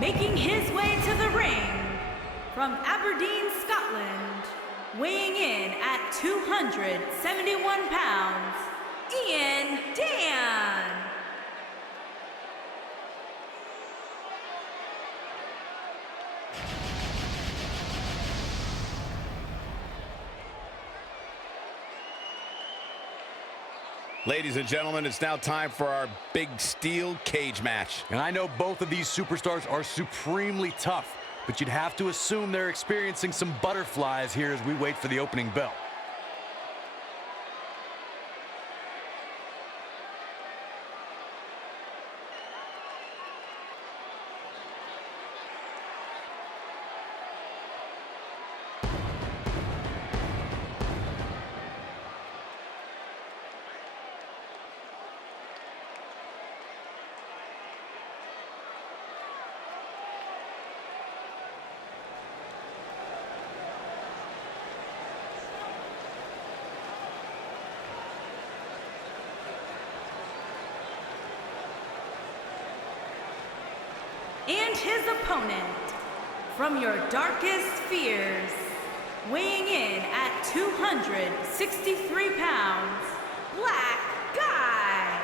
Making his way to the ring from Aberdeen, Scotland, weighing in at 271 pounds, Indin. Ladies and gentlemen, it's now time for our big steel cage match. And I know both of these superstars are supremely tough, but you'd have to assume they're experiencing some butterflies here as we wait for the opening bell. And his opponent, from your darkest fears, weighing in at 263 pounds, Black Guy.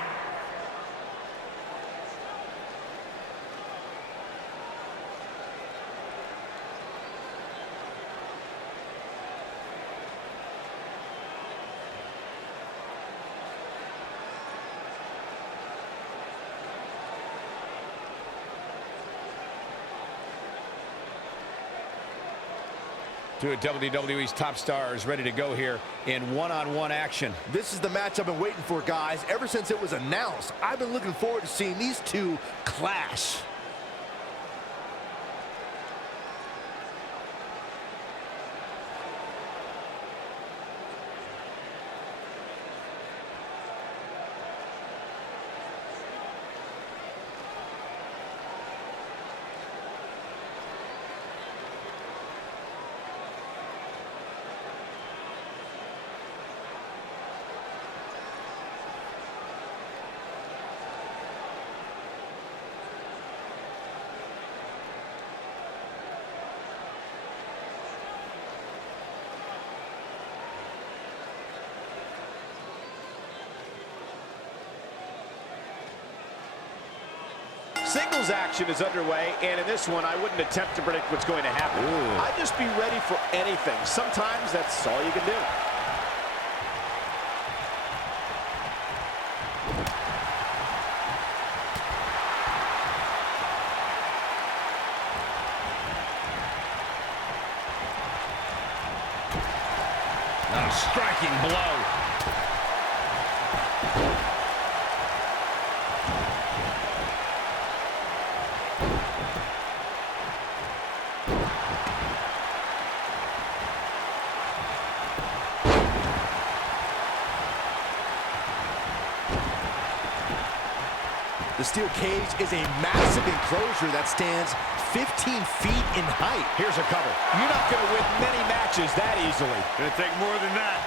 Two of WWE's top stars ready to go here in one-on-one action. This is the match I've been waiting for, guys. Ever since it was announced, I've been looking forward to seeing these two clash. Singles action is underway, and in this one, I wouldn't attempt to predict what's going to happen. I'd just be ready for anything. Sometimes that's all you can do. A striking blow. The steel cage is a massive enclosure that stands 15 feet in height. Here's a cover. You're not going to win many matches that easily. Gonna take more than that.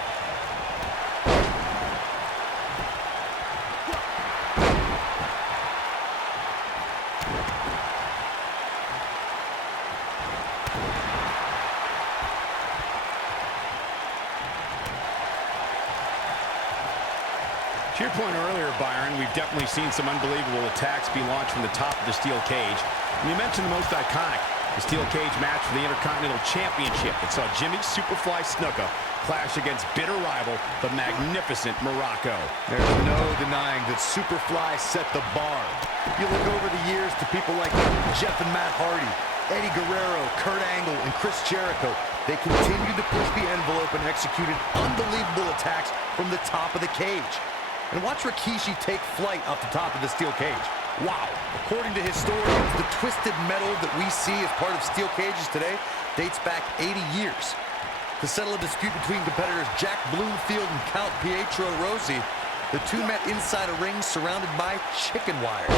To your point earlier, Byron, we've definitely seen some unbelievable attacks be launched from the top of the steel cage. And you mentioned the most iconic, the steel cage match for the Intercontinental Championship. It saw Jimmy Superfly Snuka clash against bitter rival, the magnificent Morocco. There's no denying that Superfly set the bar. You look over the years to people like Jeff and Matt Hardy, Eddie Guerrero, Kurt Angle, and Chris Jericho. They continued to push the envelope and executed unbelievable attacks from the top of the cage. And watch Rikishi take flight off the top of the steel cage. Wow. According to historians, the twisted metal that we see as part of steel cages today dates back 80 years. To settle a dispute between competitors Jack Bloomfield and Count Pietro Rossi, the two met inside a ring surrounded by chicken wire.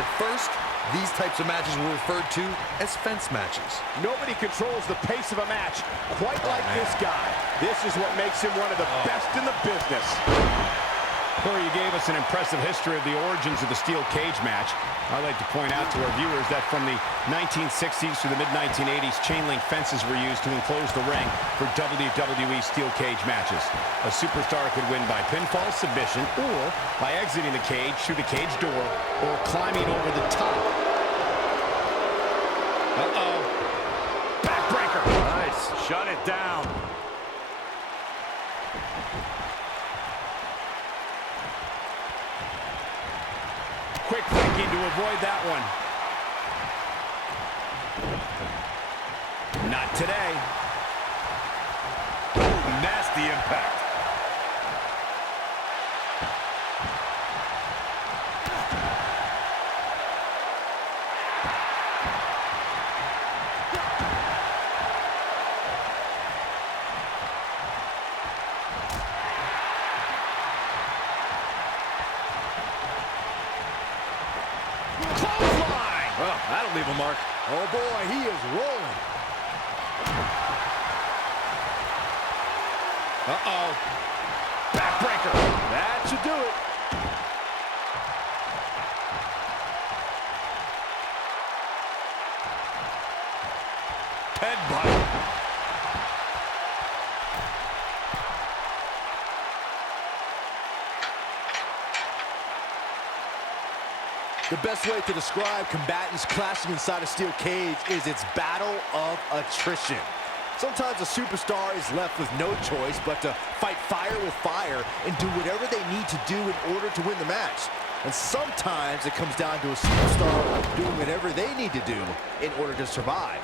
At first, these types of matches were referred to as fence matches. Nobody controls the pace of a match quite like this guy. This is what makes him one of the best in the business. Corey, you gave us an impressive history of the origins of the steel cage match. I'd like to point out to our viewers that from the 1960s to the mid-1980s, chain link fences were used to enclose the ring for WWE steel cage matches. A superstar could win by pinfall submission or by exiting the cage through the cage door or climbing over the top. Uh-oh. Backbreaker. Nice. Shut it down. Quick thinking to avoid that one. Not today. Ooh, nasty impact. Oh, that'll leave a mark. Oh, boy, he is rolling. Uh-oh. Backbreaker. That should do it. Headbutt. The best way to describe combatants clashing inside a steel cage is its battle of attrition. Sometimes a superstar is left with no choice but to fight fire with fire and do whatever they need to do in order to win the match. And sometimes it comes down to a superstar doing whatever they need to do in order to survive.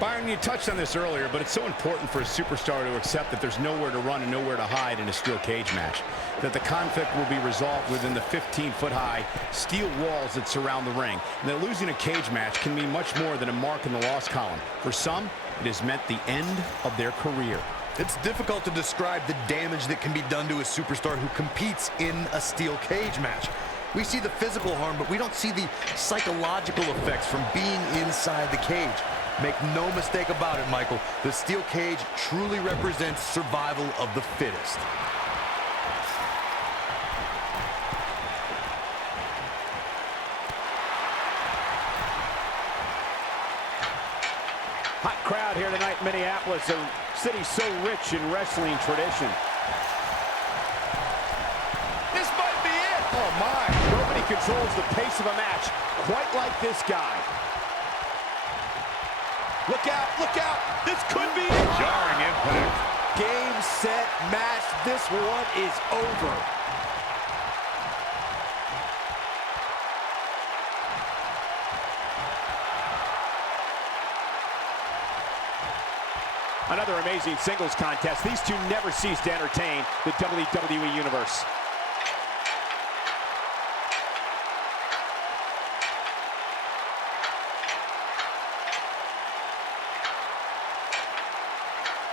Byron, you touched on this earlier, but it's so important for a superstar to accept that there's nowhere to run and nowhere to hide in a steel cage match. That the conflict will be resolved within the 15-foot-high steel walls that surround the ring. And that losing a cage match can mean much more than a mark in the loss column. For some, it has meant the end of their career. It's difficult to describe the damage that can be done to a superstar who competes in a steel cage match. We see the physical harm, but we don't see the psychological effects from being inside the cage. Make no mistake about it, Michael. The steel cage truly represents survival of the fittest. Hot crowd here tonight in Minneapolis, a city so rich in wrestling tradition. This might be it. Oh, my. Nobody controls the pace of a match quite like this guy. Look out, look out. This could be it. Jarring impact. Game, set, match. This one is over. Another amazing singles contest. These two never cease to entertain the WWE Universe.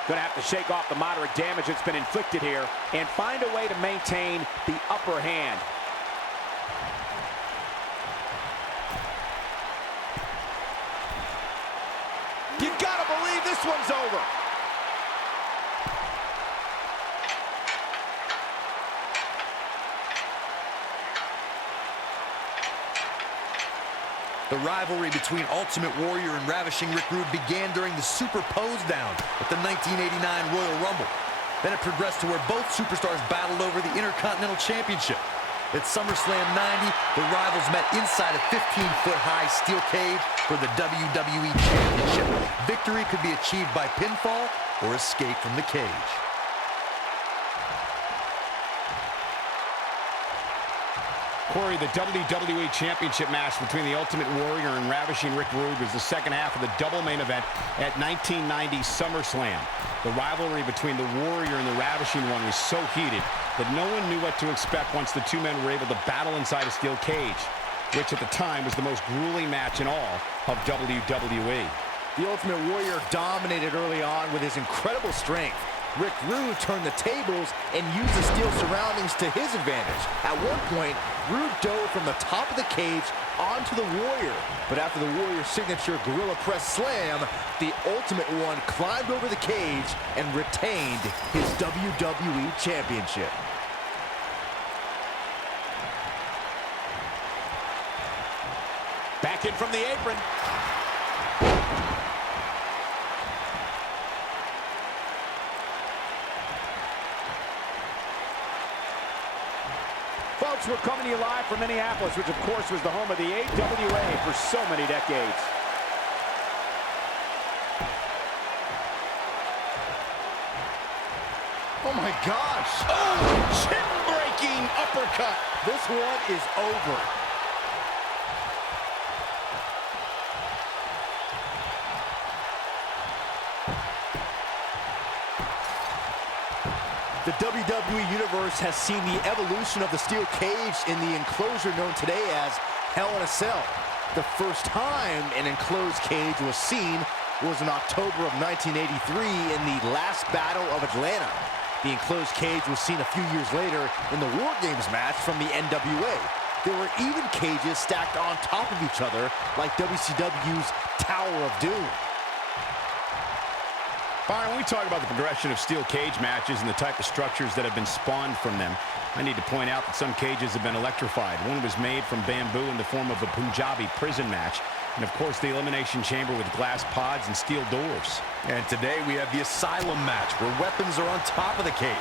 Gonna have to shake off the moderate damage that's been inflicted here and find a way to maintain the upper hand. You gotta believe this one's over. The rivalry between Ultimate Warrior and Ravishing Rick Rude began during the Super Pose Down at the 1989 Royal Rumble. Then it progressed to where both superstars battled over the Intercontinental Championship. At SummerSlam 90, the rivals met inside a 15-foot-high steel cage for the WWE Championship. Victory could be achieved by pinfall or escape from the cage. Corey, the WWE Championship match between the Ultimate Warrior and Ravishing Rick Rude was the second half of the double main event at 1990 SummerSlam. The rivalry between the Warrior and the Ravishing One was so heated that no one knew what to expect once the two men were able to battle inside a steel cage, which at the time was the most grueling match in all of WWE. The Ultimate Warrior dominated early on with his incredible strength. Rick Rude turned the tables and used the steel surroundings to his advantage. At one point, Rude dove from the top of the cage onto the Warrior. But after the Warrior's signature Gorilla Press Slam, the Ultimate One climbed over the cage and retained his WWE Championship. Back in from the apron. Folks, we're coming to you live from Minneapolis, which of course was the home of the AWA for so many decades. Oh my gosh! Oh, chin-breaking uppercut. This one is over. The WWE Universe has seen the evolution of the steel cage in the enclosure known today as Hell in a Cell. The first time an enclosed cage was seen was in October of 1983 in the last Battle of Atlanta. The enclosed cage was seen a few years later in the War Games match from the NWA. There were even cages stacked on top of each other like WCW's Tower of Doom. Byron, when we talk about the progression of steel cage matches and the type of structures that have been spawned from them, I need to point out that some cages have been electrified. One was made from bamboo in the form of a Punjabi prison match. And of course, the Elimination Chamber with glass pods and steel doors. And today we have the Asylum match, where weapons are on top of the cage.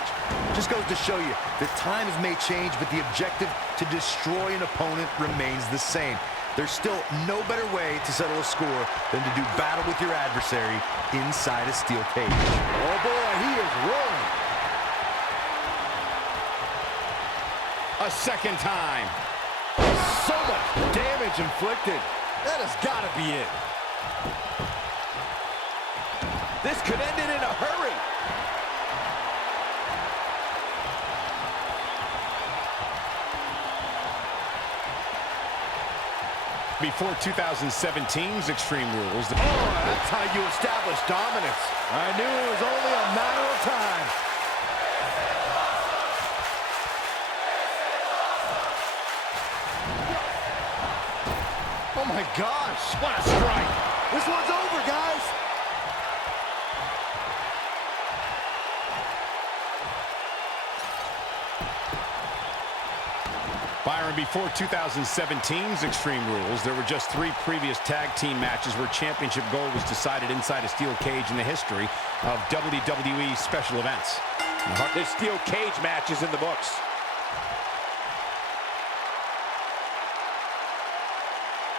Just goes to show you that times may change, but the objective to destroy an opponent remains the same. There's still no better way to settle a score than to do battle with your adversary inside a steel cage. Oh boy, he is rolling. A second time. So much damage inflicted. That has got to be it. This could end it in a hurry. Before 2017's Extreme Rules, That's how you establish dominance. I knew it was only a matter of time. Oh my gosh! What a strike! This one's over, guys. Byron, before 2017's Extreme Rules, there were just 3 previous tag team matches where championship gold was decided inside a steel cage in the history of WWE special events. This steel cage match is in the books.